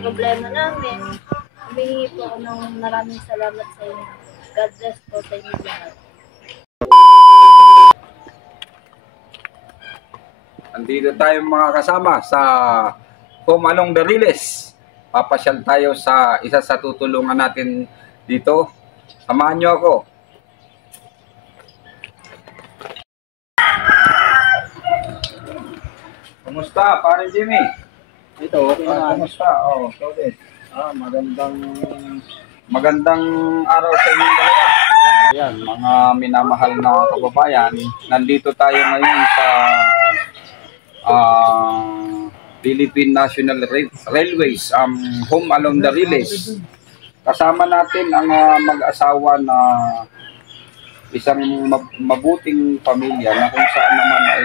problema namin. Humingi po ako ng maraming salamat sa inyo. God bless po sa inyo lahat. Andito tayo mga kasama sa Home Along the Riles. Papasyal tayo sa isa sa tutulungan natin dito. Samahan nyo ako. Kumusta, pare Jimmy? Ito, okay na. Kumusta? Oh, ikaw din. Magandang araw sa inyong dalawa. Ayan, mga minamahal na kababayan, nandito tayo ngayon sa Philippine National Railways, Home Along the Riles. Kasama natin ang mag-asawa na isang mabuting pamilya na kung saan naman ay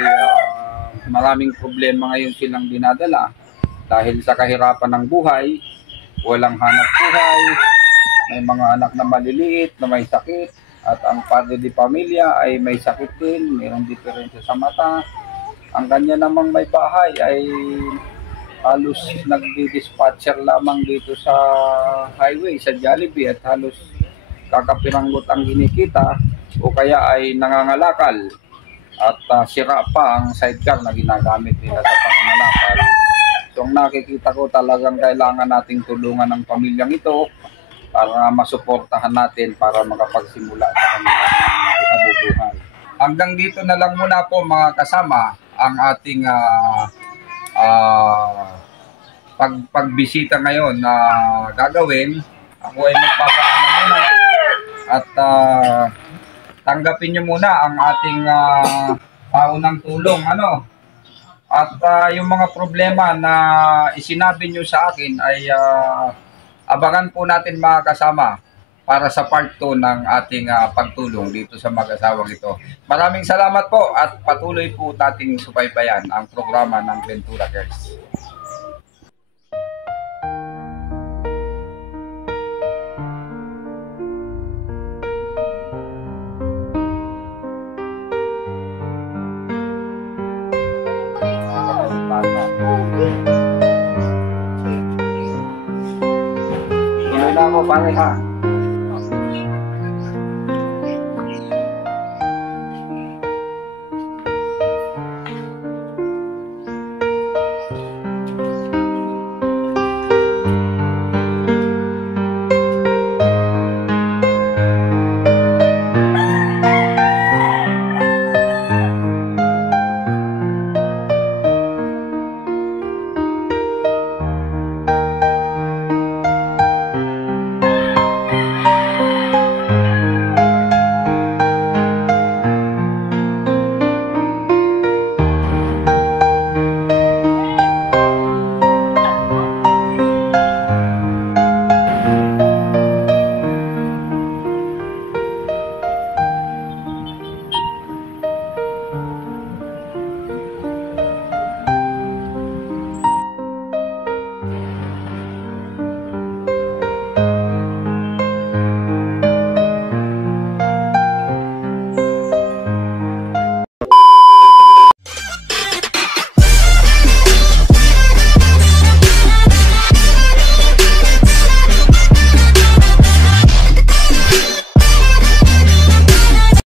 maraming problema ngayon silang dinadala dahil sa kahirapan ng buhay, walang hanap buhay, may mga anak na maliliit na may sakit, at ang padre di pamilya ay may sakit din, mayroong diferensya sa mata. Ang kanya namang may bahay ay halos nagdi-dispatcher lamang dito sa highway, sa Jollibee, at halos kakapiranggot ang kinikita o kaya ay nangangalakal at sira pa ang sidecar na ginagamit nila sa pangangalakal. So ang nakikita ko, talagang kailangan nating tulungan ng pamilyang ito para masuportahan natin para makapagsimula sa kanilang kabubuhay. Hanggang dito na lang muna po mga kasama ang ating pagbisita ngayon na gagawin. Ako ay magpapaano muna at tanggapin nyo muna ang ating paunang tulong. At yung mga problema na isinabi nyo sa akin ay abangan po natin mga kasama para sa part 2 ng ating pagtulong dito sa mag-asawang ito. Maraming salamat po at patuloy po nating subaybayan ang programa ng Ventura Cares. Tuloy na ako pare ha.